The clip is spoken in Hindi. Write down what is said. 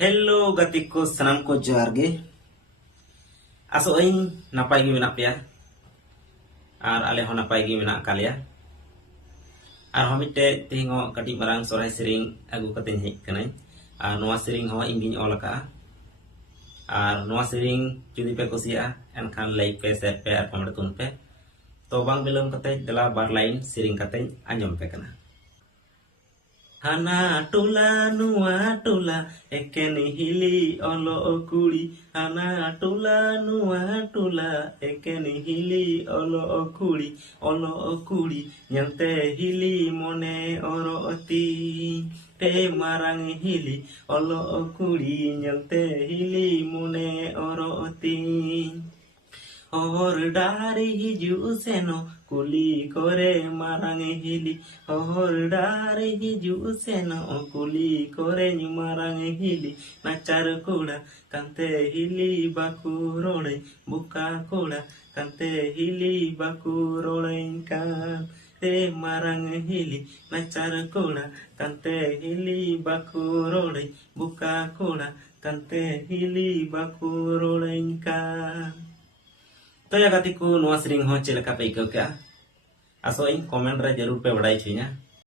हेलो गति को सनम को जोहार गे आसो इन नपाय गे मेना पेया और आले हो नपाय गे मेना कालिया और हम मिटे तेहिंग कटी मारांग सोराय सेरिंग अगु कते हेज कनाय और नोआ सेरिंग हो इंगिन ऑल का और नोआ सेरिंग जुदी पे कुसिया एनखान लाइक पे शेयर पे और कमेंट तुन पे तो बांग बिलम कते दला बार लाइन सेरिंग कते आंजम पे कना हाना टोला नुआ टोला एकेन हिली अलो कुड़ी हाना टोला नुआ टोला एकेन हिली अलो कुड़ी यंते हिली मोने अरोती ते मारांग हिली अलो कुड़ी यंते हिली मोने अरोती और डारी हिजू सेनो कुली करे मारांग हिली और डारी हिजू सेनो कुली करे मारांग हिली नाचार कोड़ा कांते हिली बाकू रोड़े बुका कोड़ा कांते हिली बाकू रोड़े कान ते मारांग हिली नाचार कोड़ा कांते हिली बाकू रोड़े बुका कोड़ा कांते हिली बाकू रोड़े कान तो या गति को नोआ सेरिंग हो चेलका पे इको क्या आसो इन कमेंट रे जरूर पे बड़ाई छिना